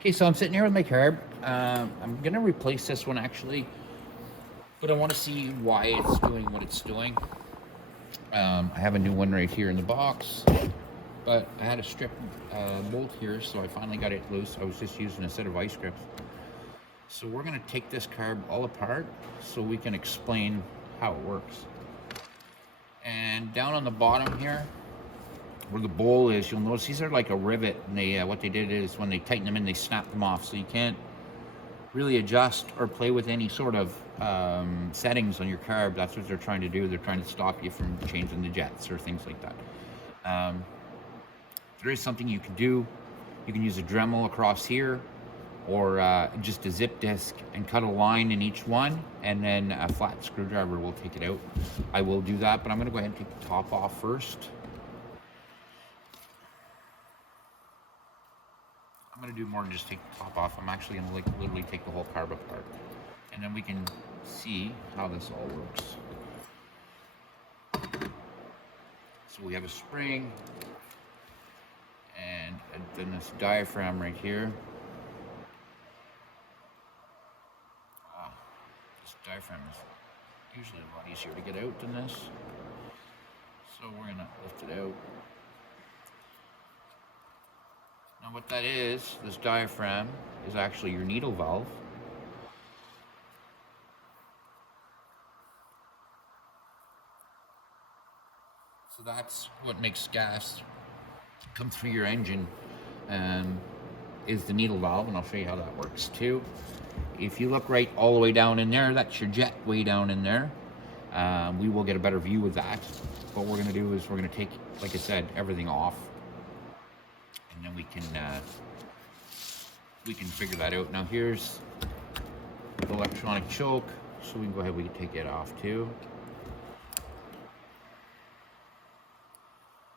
Okay, so I'm sitting here with my carb. I'm gonna replace this one actually, but I want to see why it's doing what it's doing. I have a new one right here in the box, but I had a strip bolt here, so I finally got it loose. I was just using a set of vice grips. So we're gonna take this carb all apart so we can explain how it works. And down on the bottom here, where the bowl is, you'll notice these are like a rivet, and they what they did is when they tighten them in, they snap them off, so you can't really adjust or play with any sort of settings on your carb. That's what they're trying to do. They're trying to stop you from changing the jets or things like that. There is something you can do. You can use a Dremel across here, or just a zip disc and cut a line in each one, and then a flat screwdriver will take it out. I will do that, but I'm gonna go ahead and take the top off first. I'm gonna do more than just take the top off. I'm actually gonna literally take the whole carb apart, and then we can see how this all works. So we have a spring, and then this diaphragm right here. This diaphragm is usually a lot easier to get out than this. So we're gonna lift it out. Now what that is, this diaphragm is actually your needle valve. So that's what makes gas come through your engine, is the needle valve, and I'll show you how that works too. If you look right all the way down in there, that's your jet way down in there. We will get a better view of that. What we're gonna do is we're gonna take, like I said, everything off, and then we can figure that out. Now here's the electronic choke, so we can go ahead, we can take it off too.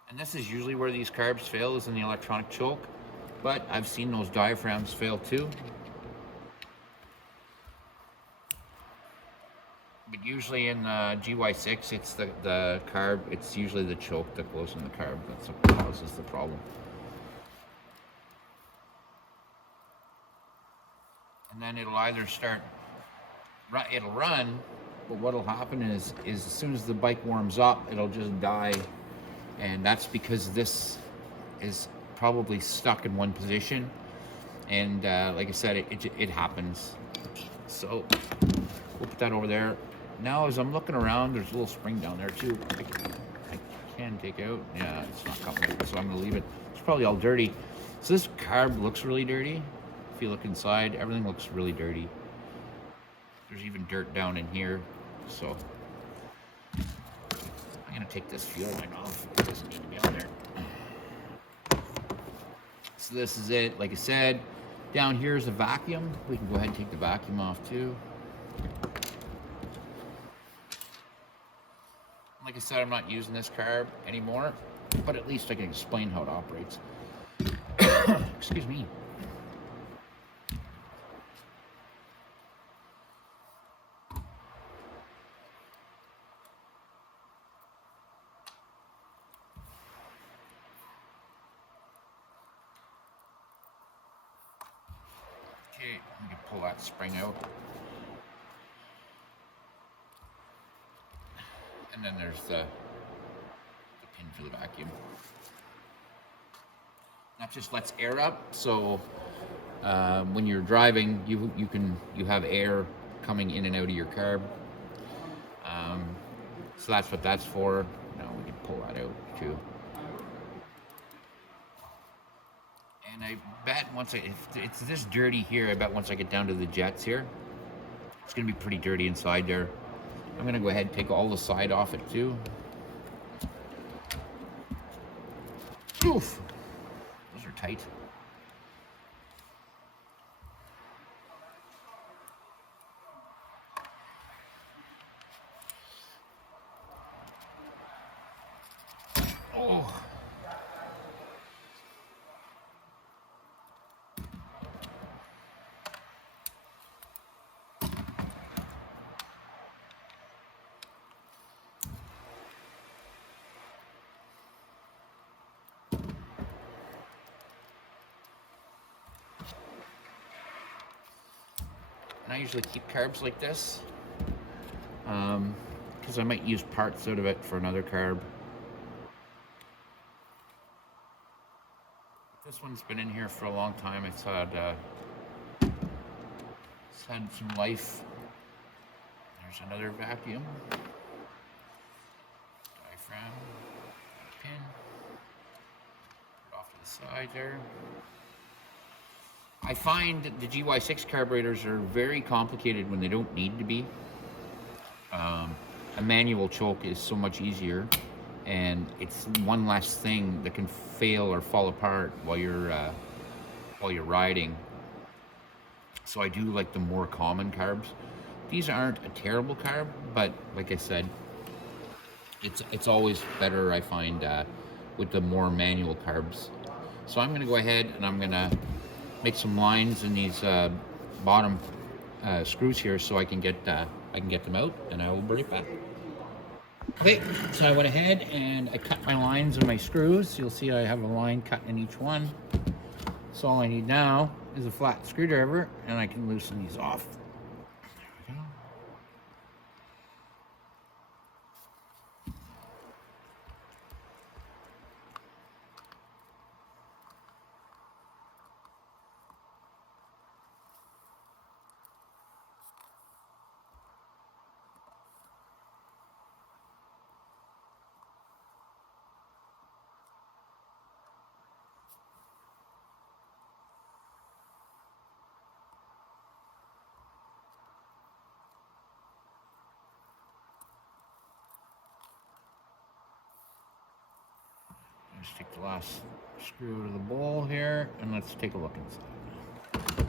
And this is usually where these carbs fail, is in the electronic choke, but I've seen those diaphragms fail too. But usually in GY6, it's the carb, it's usually the choke that goes in the carb that's what causes the problem. And then it'll either it'll run, but what'll happen is as soon as the bike warms up, it'll just die. And that's because this is probably stuck in one position. And like I said, it happens. So we'll put that over there. Now as I'm looking around, there's a little spring down there too. I can take out. Yeah, it's not coming out, so I'm gonna leave it. It's probably all dirty. So this carb looks really dirty. If you look inside, everything looks really dirty. There's even dirt down in here. So I'm gonna take this fuel line off. It doesn't need to be on there. So this is it. Like I said, down here is a vacuum. We can go ahead and take the vacuum off too. Like I said, I'm not using this carb anymore, but at least I can explain how it operates. Excuse me. Okay, we can pull that spring out. And then there's the pin for the vacuum. That just lets air up, so when you're driving, you have air coming in and out of your carb. So that's what that's for. Now we can pull that out too. And I bet if it's this dirty here, I bet once I get down to the jets here, it's gonna be pretty dirty inside there. I'm gonna go ahead and take all the side off it too. Oof, those are tight. Oh. And I usually keep carbs like this, because I might use parts out of it for another carb. This one's been in here for a long time. It's had some life. There's another vacuum. Diaphragm. Pin. Put it off to the side there. I find that the GY6 carburetors are very complicated when they don't need to be. A manual choke is so much easier, and it's one less thing that can fail or fall apart while you're riding. So I do like the more common carbs. These aren't a terrible carb, but like I said, it's always better, I find, with the more manual carbs. So I'm going to go ahead and I'm going to make some lines in these bottom screws here so I can get them out, and I will be right back. Okay, so I went ahead and I cut my lines in my screws. You'll see I have a line cut in each one. So all I need now is a flat screwdriver, and I can loosen these off. There we go. Just take the last screw out of the bowl here, and let's take a look inside.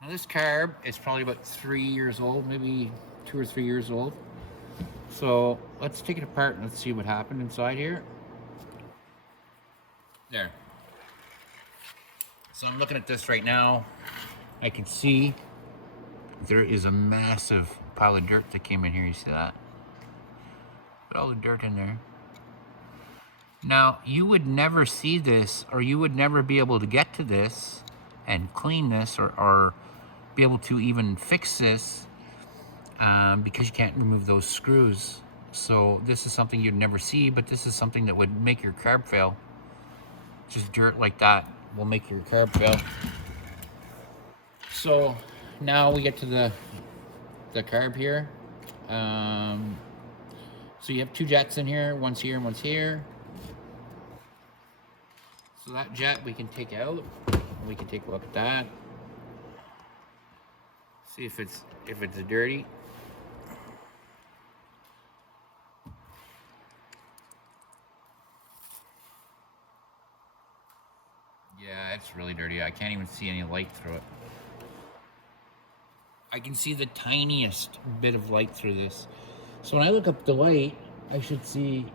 Now this carb is probably about 3 years old, maybe 2 or 3 years old. So let's take it apart and let's see what happened inside here. There. So I'm looking at this right now. I can see there is a massive pile of dirt that came in here. You see that? Got all the dirt in there. Now, you would never see this, or you would never be able to get to this and clean this, or be able to even fix this, because you can't remove those screws. So this is something you'd never see, but this is something that would make your carb fail. Just dirt like that will make your carb fail. So now we get to the carb here. So you have 2 jets in here, one's here and one's here. So that jet we can take out. We can take a look at that. See if it's dirty. Yeah, it's really dirty. I can't even see any light through it. I can see the tiniest bit of light through this. So when I look up the light, I should see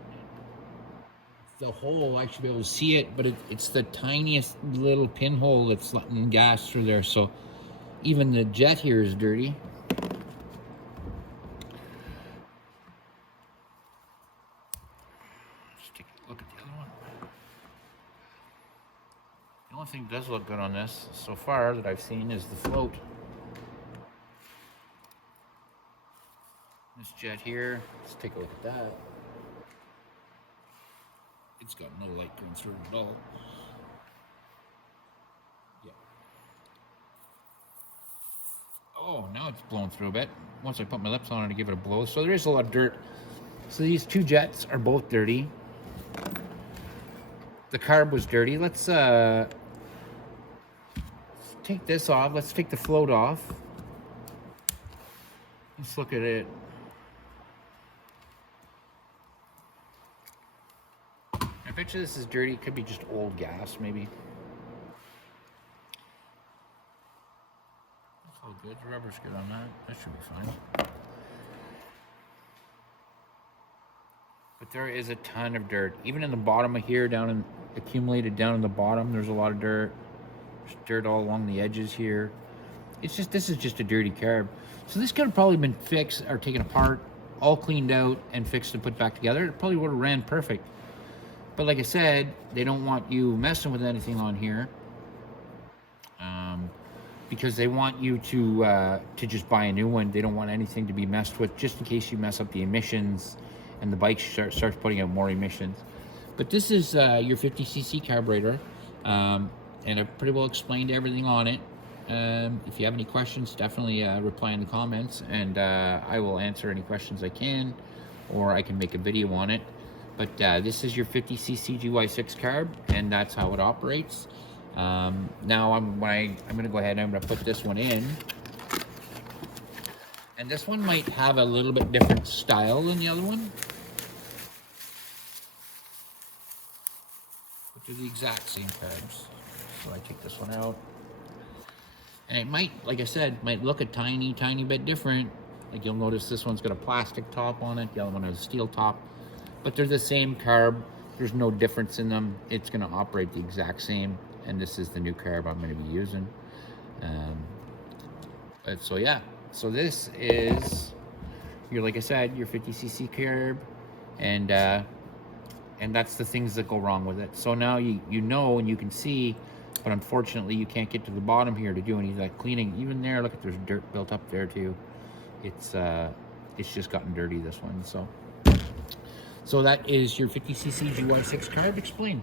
the hole. I should be able to see it, but it's the tiniest little pinhole that's letting gas through there. So even the jet here is dirty. Just take a look at the other one. The only thing that does look good on this so far that I've seen is the float. This jet here, let's take a look at that. It's got no light going through it at all. Yeah. Oh, now it's blowing through a bit. Once I put my lips on it to give it a blow. So there is a lot of dirt. So these 2 jets are both dirty. The carb was dirty. Let's take this off. Let's take the float off. Let's look at it. I bet you this is dirty. It could be just old gas, maybe. That's all good. The rubber's good on that. That should be fine. But there is a ton of dirt. Even in the bottom of here, accumulated down in the bottom, there's a lot of dirt. There's dirt all along the edges here. It's just, this is just a dirty carb. So this could have probably been fixed or taken apart, all cleaned out and fixed and put back together. It probably would have ran perfect. But like I said, they don't want you messing with anything on here, because they want you to just buy a new one. They don't want anything to be messed with, just in case you mess up the emissions and the bike starts putting out more emissions. But this is your 50cc carburetor, and I've pretty well explained everything on it. If you have any questions, definitely reply in the comments, and I will answer any questions I can, or I can make a video on it. But this is your 50cc GY6 carb, and that's how it operates. Now I'm going to go ahead and I'm going to put this one in. And this one might have a little bit different style than the other one, but they're the exact same carbs. So I take this one out. And it might, like I said, might look a tiny bit different. Like you'll notice this one's got a plastic top on it, the other one has a steel top. But they're the same carb. There's no difference in them. It's going to operate the exact same. And this is the new carb I'm going to be using. So yeah, so this is your, like I said, your 50cc carb, and that's the things that go wrong with it. So now you know, and you can see, but unfortunately you can't get to the bottom here to do any of that cleaning. Even there, look at, there's dirt built up there too. It's just gotten dirty, this one. So that is your 50cc GY6 carb explained.